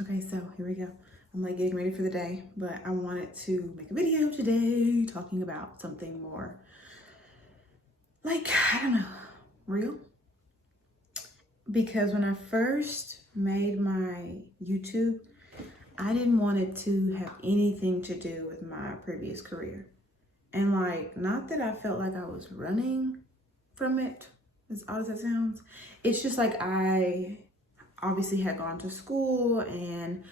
Okay, so here we go. I'm like getting ready for the day, but I wanted to make a video today talking about something more like, I don't know, real. Because when I first made my YouTube, I didn't want it to have anything to do with my previous career. And like, not that I felt like I was running from it, as odd as that sounds. It's just like I obviously had gone to school and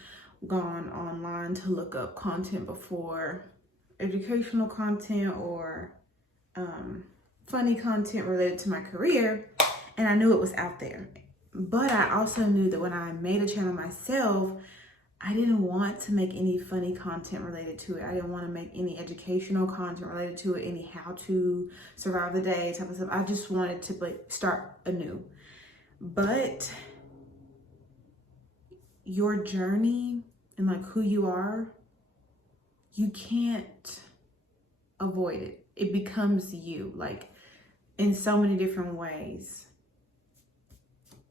gone online to look up content before, educational content or funny content related to my career, and I knew it was out there. But I also knew that when I made a channel myself, I didn't want to make any funny content related to it. I didn't want to make any educational content related to it, any how to survive the day type of stuff. I just wanted to like start anew. But your journey and like who you are, you can't avoid it. It becomes you, like in so many different ways.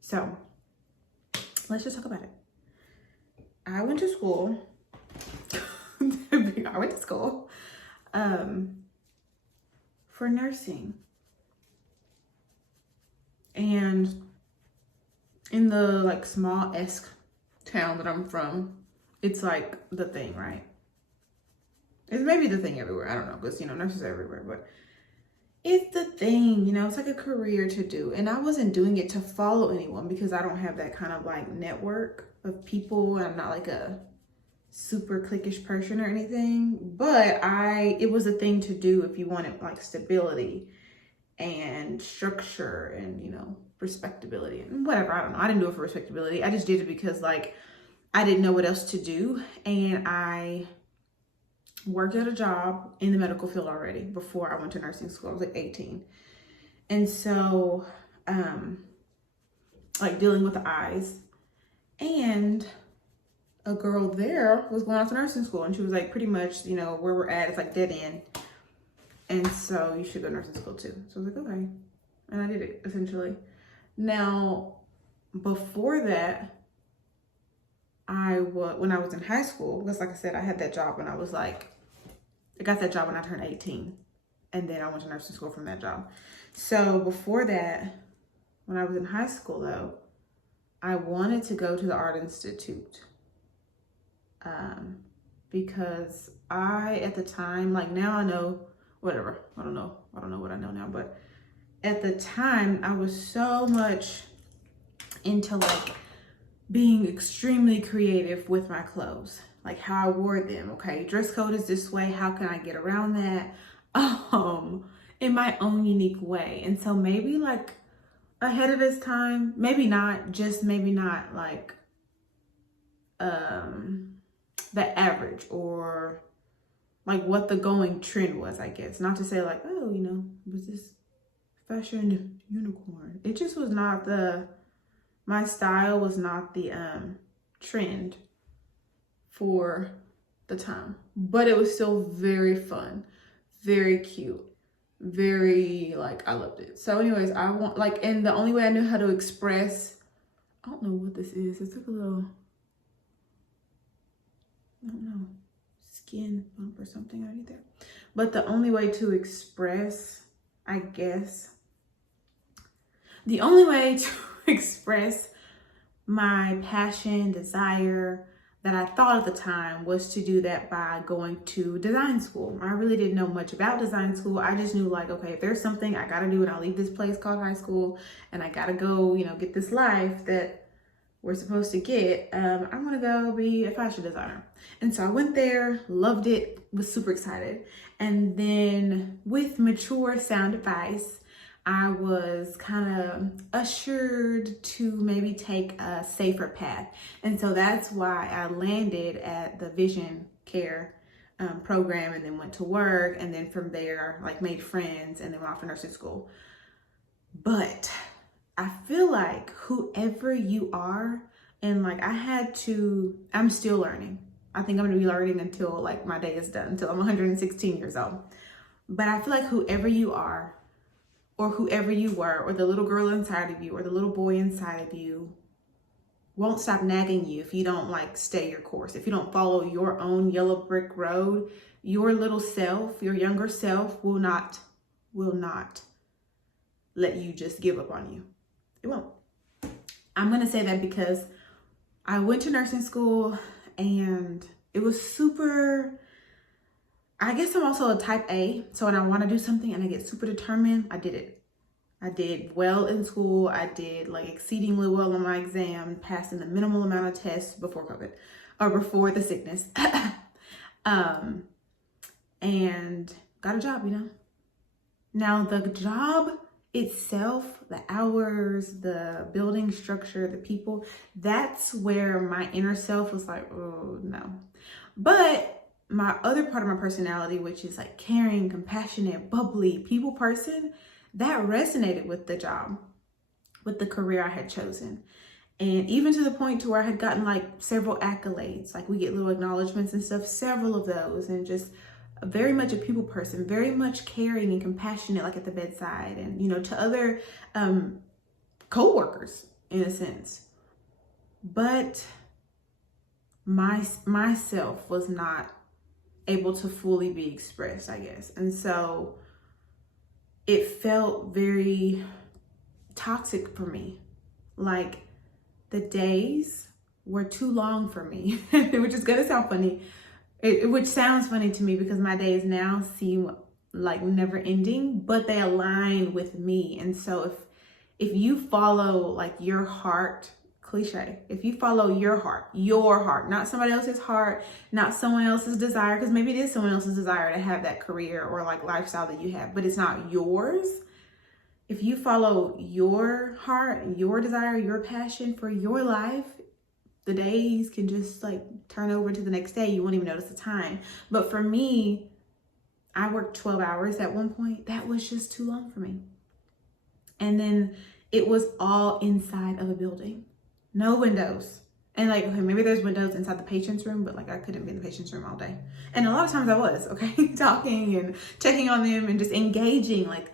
So let's just talk about it. I went to school. I went to school for nursing. And in the like small-esque town that I'm from, it's like the thing, right? It's maybe the thing everywhere. I don't know, because nurses are everywhere, but it's the thing, it's like a career to do. And I wasn't doing it to follow anyone because I don't have that kind of like network of people. I'm not like a super cliquish person or anything, but it was a thing to do if you wanted like stability and structure and, respectability and whatever. I don't know. I didn't do it for respectability. I just did it because like I didn't know what else to do. And I worked at a job in the medical field already before I went to nursing school. I was like 18. And so, like dealing with the eyes, and a girl there was going off to nursing school, and she was like, pretty much, where we're at, it's like dead end. And so you should go to nursing school too. So I was like, okay. And I did it essentially. Now, before that, when I was in high school, because like I said, I had that job when I got that job when I turned 18, and then I went to nursing school from that job. So before that, when I was in high school though, I wanted to go to the Art Institute because at the time, like now I know, whatever, I don't know what I know now, but at the time I was so much into like being extremely creative with my clothes, like how I wore them. Okay, dress code is this way. How can I get around that? In my own unique way. And so maybe like ahead of its time, maybe not, just maybe not like the average or like what the going trend was, I guess. Not to say like, oh, was this fashion unicorn. It just was not my style was not the trend for the time, but it was still very fun, very cute, very like, I loved it. So anyways, and the only way I knew how to express, I don't know what this is. It's like a little, I don't know, skin bump or something underneath there. But the only way to express, I guess, the only way to express my passion, desire that I thought at the time was to do that by going to design school. I really didn't know much about design school. I just knew like, okay, if there's something I gotta do and I'll leave this place called high school and I gotta go, get this life that we're supposed to get, I'm gonna go be a fashion designer. And so I went there, loved it, was super excited. And then with mature sound advice, I was kind of assured to maybe take a safer path. And so that's why I landed at the vision care program and then went to work. And then from there, like made friends and then went off to nursing school. But I feel like whoever you are, and like I'm still learning. I think I'm gonna be learning until like my day is done, until I'm 116 years old. But I feel like whoever you are, or whoever you were, or the little girl inside of you, or the little boy inside of you, won't stop nagging you if you don't like stay your course. If you don't follow your own yellow brick road, your little self, your younger self will not let you just give up on you. It won't. I'm going to say that because I went to nursing school and it was super, I guess I'm also a type A. So when I want to do something and I get super determined, I did it. I did well in school. I did like exceedingly well on my exam, passing the minimal amount of tests before COVID or before the sickness. And got a job, you know. Now the job itself, the hours, the building structure, the people, that's where my inner self was like, oh no. But my other part of my personality, which is like caring, compassionate, bubbly, people person, that resonated with the job, with the career I had chosen. And even to the point to where I had gotten like several accolades, like we get little acknowledgments and stuff, several of those, and just very much a people person, very much caring and compassionate, like at the bedside and, you know, to other co-workers in a sense. But myself was not able to fully be expressed, I guess. And so it felt very toxic for me. Like the days were too long for me, which is gonna sound funny. Which sounds funny to me because my days now seem like never ending, but they align with me. And so if you follow like your heart, cliche, if you follow your heart, not somebody else's heart, not someone else's desire, because maybe it is someone else's desire to have that career or like lifestyle that you have, but it's not yours. If you follow your heart, your desire, your passion for your life, the days can just like turn over to the next day. You won't even notice the time. But for me, I worked 12 hours at one point. That was just too long for me. And then it was all inside of a building. No windows. And like, okay, maybe there's windows inside the patient's room, but like I couldn't be in the patient's room all day. And a lot of times I was, okay, talking and checking on them and just engaging, like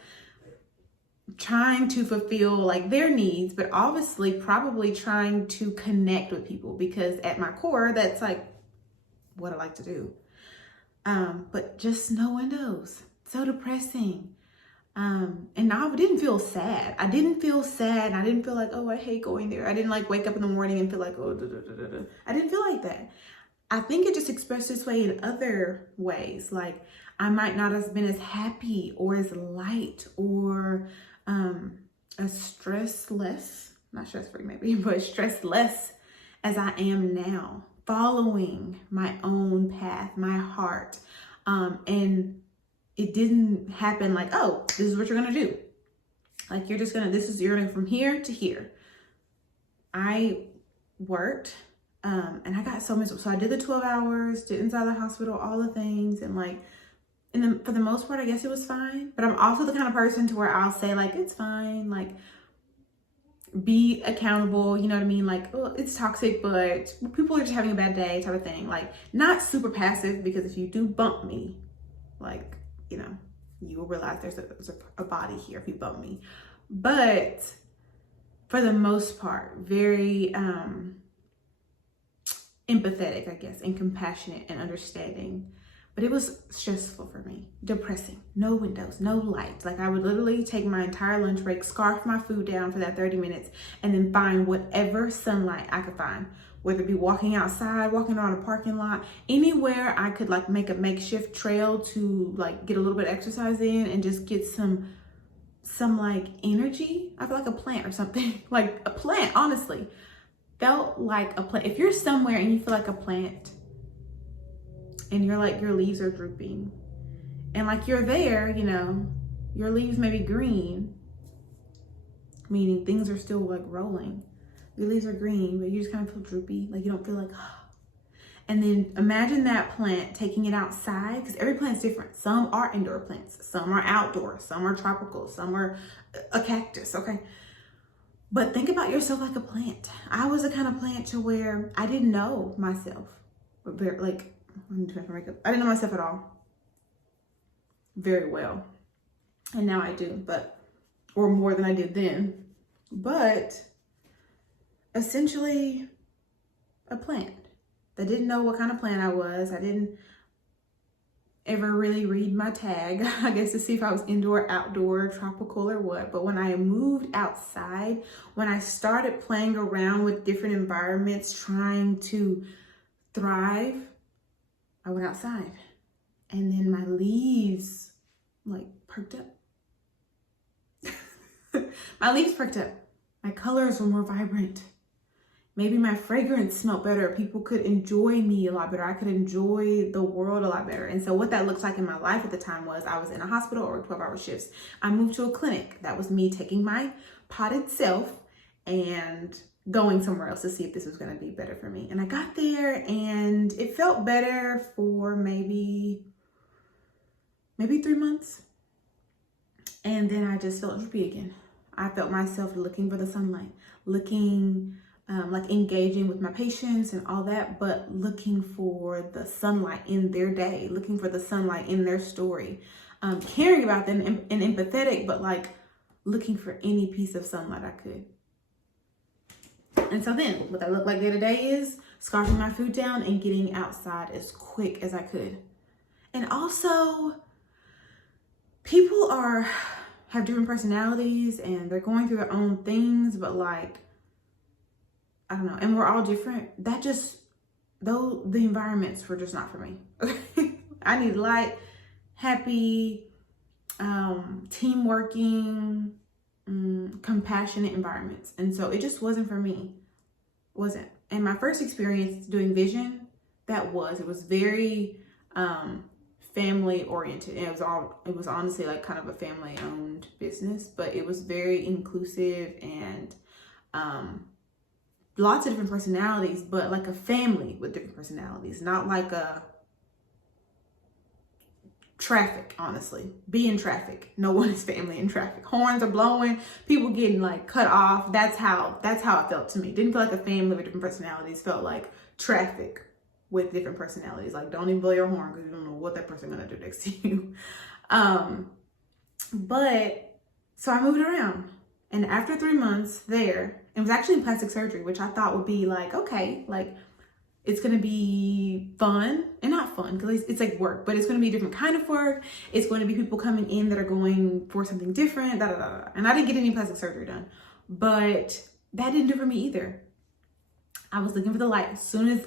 trying to fulfill like their needs, but obviously probably trying to connect with people because at my core, that's like what I like to do. But just no windows, so depressing. And I didn't feel sad. I didn't feel like, oh, I hate going there. I didn't like wake up in the morning and feel like, oh, I didn't feel like that. I think it just expressed this way in other ways. Like I might not have been as happy or as light or as stressless, not stress-free maybe, but stressless as I am now, following my own path, my heart. And it didn't happen like, oh, this is what you're gonna do. Like you're going from here to here. I worked and I got so miserable. So I did the 12 hours, did inside the hospital, all the things, and like, and then for the most part, I guess it was fine. But I'm also the kind of person to where I'll say like, it's fine, like be accountable, you know what I mean? Like, oh, it's toxic, but people are just having a bad day type of thing. Like not super passive, because if you do bump me, like, you know, you will realize there's a body here if you bump me. But for the most part, very empathetic, I guess, and compassionate and understanding. But it was stressful for me, depressing, no windows, no lights. Like I would literally take my entire lunch break, scarf my food down for that 30 minutes, and then find whatever sunlight I could find, whether it be walking outside, walking around a parking lot, anywhere I could like make a makeshift trail to like get a little bit of exercise in and just get some like energy. I feel like a plant or something, like a plant, honestly. Felt like a plant. If you're somewhere and you feel like a plant, and you're like, your leaves are drooping, and like you're there, you know, your leaves may be green, meaning things are still like rolling. Your leaves are green, but you just kind of feel droopy, like you don't feel like, and then imagine that plant taking it outside, because every plant's different. Some are indoor plants, some are outdoor, some are tropical, some are a cactus, okay? But think about yourself like a plant. I was the kind of plant to where I didn't know myself, like, I didn't know myself at all very well, and now I do, or more than I did then. But essentially a plant. They didn't know what kind of plant I was. I didn't ever really read my tag, I guess, to see if I was indoor, outdoor, tropical, or what. But when I moved outside, when I started playing around with different environments, trying to thrive, I went outside. And then my leaves like perked up. My leaves perked up. My colors were more vibrant. Maybe my fragrance smelled better. People could enjoy me a lot better. I could enjoy the world a lot better. And so what that looks like in my life at the time was I was in a hospital or 12-hour shifts. I moved to a clinic. That was me taking my potted self and going somewhere else to see if this was going to be better for me. And I got there and it felt better for maybe 3 months. And then I just felt droopy again. I felt myself looking for the sunlight, looking like engaging with my patients and all that, but looking for the sunlight in their day, looking for the sunlight in their story, caring about them and empathetic, but like looking for any piece of sunlight I could. And so then what that looked like day to day is scarfing my food down and getting outside as quick as I could. And also, people have different personalities and they're going through their own things, but like, I don't know, and we're all different. Though the environments were just not for me. I need light, happy, team working, compassionate environments. And so it just wasn't for me. Wasn't. And my first experience doing vision, it was very family oriented. And it was honestly like kind of a family owned business, but it was very inclusive and lots of different personalities, but like a family with different personalities, not like a traffic, honestly. Be in traffic. No one is family in traffic. Horns are blowing, people getting like cut off. That's how it felt to me. Didn't feel like a family with different personalities. Felt like traffic with different personalities. Like, don't even blow your horn because you don't know what that person gonna do next to you. But so I moved around, and after 3 months there, it was actually in plastic surgery, which I thought would be like, okay, like it's going to be fun, and not fun because it's like work, but it's going to be a different kind of work. It's going to be people coming in that are going for something different, And I didn't get any plastic surgery done, but that didn't do it for me either. I was looking for the light. As soon as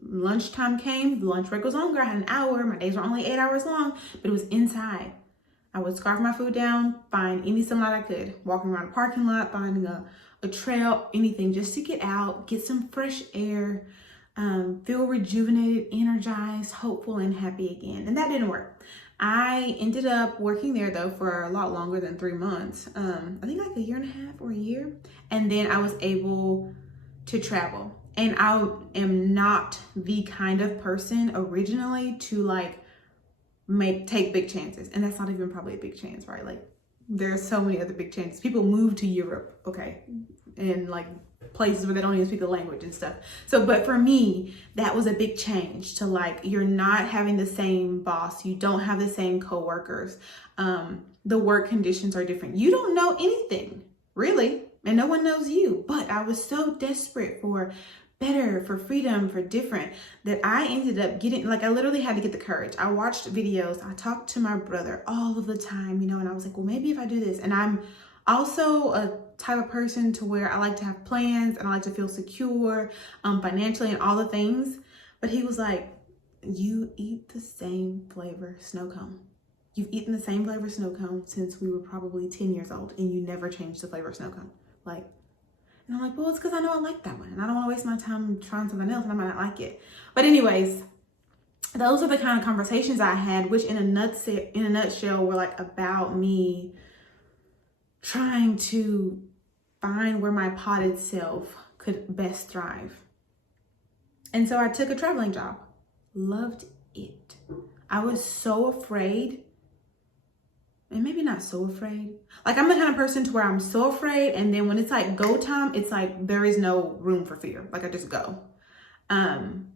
lunchtime came, the lunch break was longer. I had an hour. My days were only 8 hours long, but it was inside. I would scarf my food down, find any sunlight I could, walking around a parking lot, finding a trail, anything, just to get out, get some fresh air, feel rejuvenated, energized, hopeful, and happy again. And that didn't work. I ended up working there though for a lot longer than 3 months. I think like 1.5 years or a year. And then I was able to travel. And I am not the kind of person originally to like take big chances. And that's not even probably a big chance, right? Like there are so many other big chances. People move to Europe, okay, and like places where they don't even speak the language and stuff. So, but for me, that was a big change to like, you're not having the same boss. You don't have the same coworkers. The work conditions are different. You don't know anything, really, and no one knows you. But I was so desperate for better, for freedom, for different, that I ended up getting, like, I literally had to get the courage. I watched videos. I talked to my brother all of the time, you know, and I was like, well, maybe if I do this. And I'm also a type of person to where I like to have plans and I like to feel secure financially and all the things. But he was like, you eat the same flavor snow cone. You've eaten the same flavor snow cone since we were probably 10 years old and you never changed the flavor snow cone. Like, and I'm like, well, it's because I know I like that one and I don't want to waste my time trying something else and I might not like it. But anyways, those are the kind of conversations I had, which in a nutshell were like about me trying to find where my potted self could best thrive. And so I took a traveling job. Loved it. I was so afraid. And maybe not so afraid. Like, I'm the kind of person to where I'm so afraid, and then when it's like go time, it's like there is no room for fear. Like, I just go.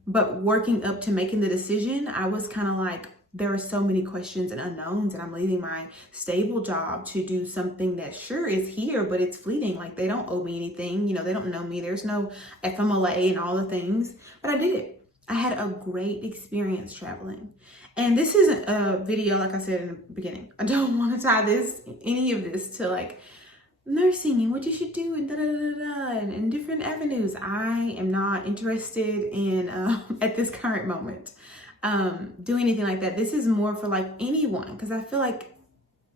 But working up to making the decision, I was kind of like, there are so many questions and unknowns, and I'm leaving my stable job to do something that sure is here, but it's fleeting. Like, they don't owe me anything. You know, they don't know me. There's no FMLA and all the things, but I did it. I had a great experience traveling. And this isn't a video, like I said in the beginning. I don't want to tie any of this to like nursing and what you should do and and different avenues. I am not interested in, at this current moment, do anything like that. This is more for like anyone, because I feel like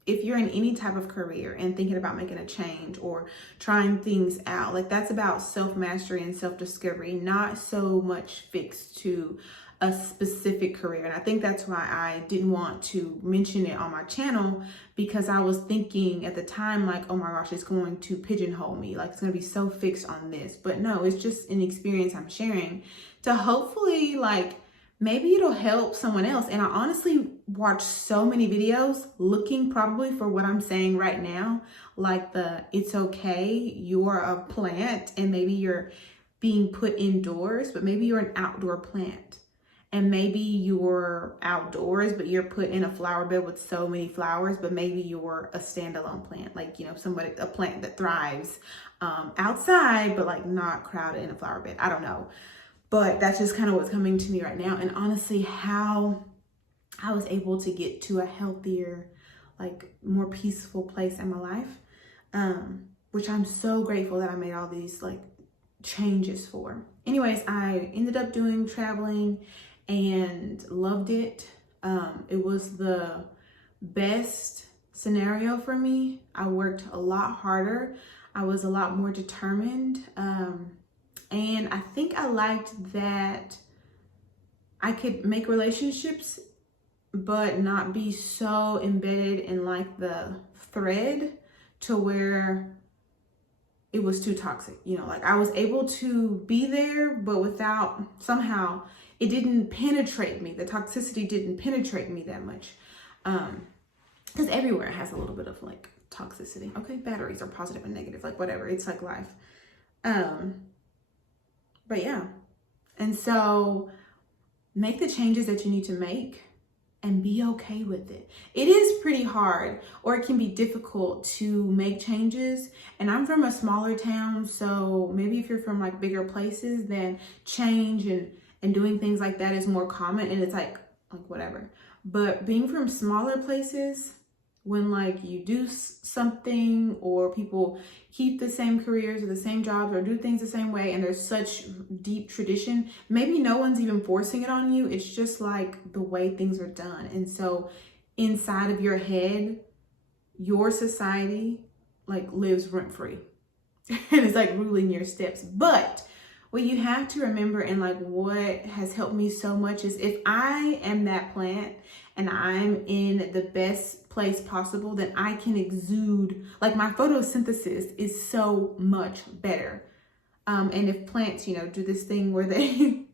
if you're in any type of career and thinking about making a change or trying things out, like that's about self-mastery and self-discovery, not so much fixed to a specific career. And I think that's why I didn't want to mention it on my channel, because I was thinking at the time like, oh my gosh, it's going to pigeonhole me, like it's going to be so fixed on this. But no, it's just an experience I'm sharing to hopefully like maybe it'll help someone else. And I honestly watched so many videos looking probably for what I'm saying right now, like it's okay, you're a plant and maybe you're being put indoors, but maybe you're an outdoor plant. And maybe you're outdoors, but you're put in a flower bed with so many flowers, but maybe you're a standalone plant, like, you know, a plant that thrives outside, but like not crowded in a flower bed. I don't know. But that's just kind of what's coming to me right now. And honestly, how I was able to get to a healthier, like more peaceful place in my life, which I'm so grateful that I made all these like changes for. Anyways, I ended up doing traveling and loved it. It was the best scenario for me. I worked a lot harder. I was a lot more determined. And I think I liked that I could make relationships, but not be so embedded in like the thread to where it was too toxic. You know, like I was able to be there, but without somehow it didn't penetrate me. The toxicity didn't penetrate me that much. Because everywhere has a little bit of like toxicity. Okay, batteries are positive and negative, like whatever. It's like life. But yeah, and so make the changes that you need to make and be okay with it. It is pretty hard, or it can be difficult to make changes. And I'm from a smaller town, so maybe if you're from like bigger places, then change and doing things like that is more common, and it's like whatever. But being from smaller places, when like you do something or people keep the same careers or the same jobs or do things the same way, and there's such deep tradition, maybe no one's even forcing it on you. It's just like the way things are done. And so inside of your head, your society like lives rent-free and it's like ruling your steps. But what you have to remember, and like what has helped me so much, is if I am that plant and I'm in the best place possible, then I can exude, like my photosynthesis is so much better. And if plants, you know, do this thing where they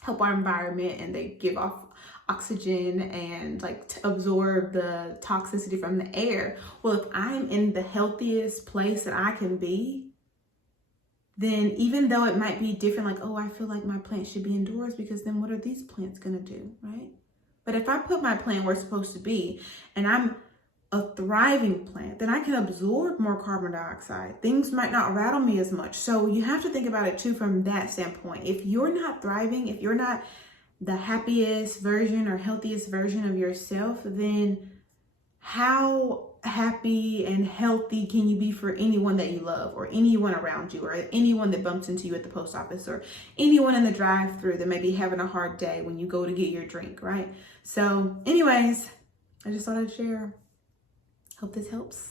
help our environment and they give off oxygen and like absorb the toxicity from the air. Well, if I'm in the healthiest place that I can be, then even though it might be different, like, oh, I feel like my plant should be indoors, because then what are these plants gonna do, right? But if I put my plant where it's supposed to be and I'm a thriving plant, then I can absorb more carbon dioxide. Things might not rattle me as much. So you have to think about it too from that standpoint. If you're not thriving, if you're not the happiest version or healthiest version of yourself, then how happy and healthy can you be for anyone that you love, or anyone around you, or anyone that bumps into you at the post office, or anyone in the drive-thru that may be having a hard day when you go to get your drink, right? So anyways, I just thought I'd share. Hope this helps.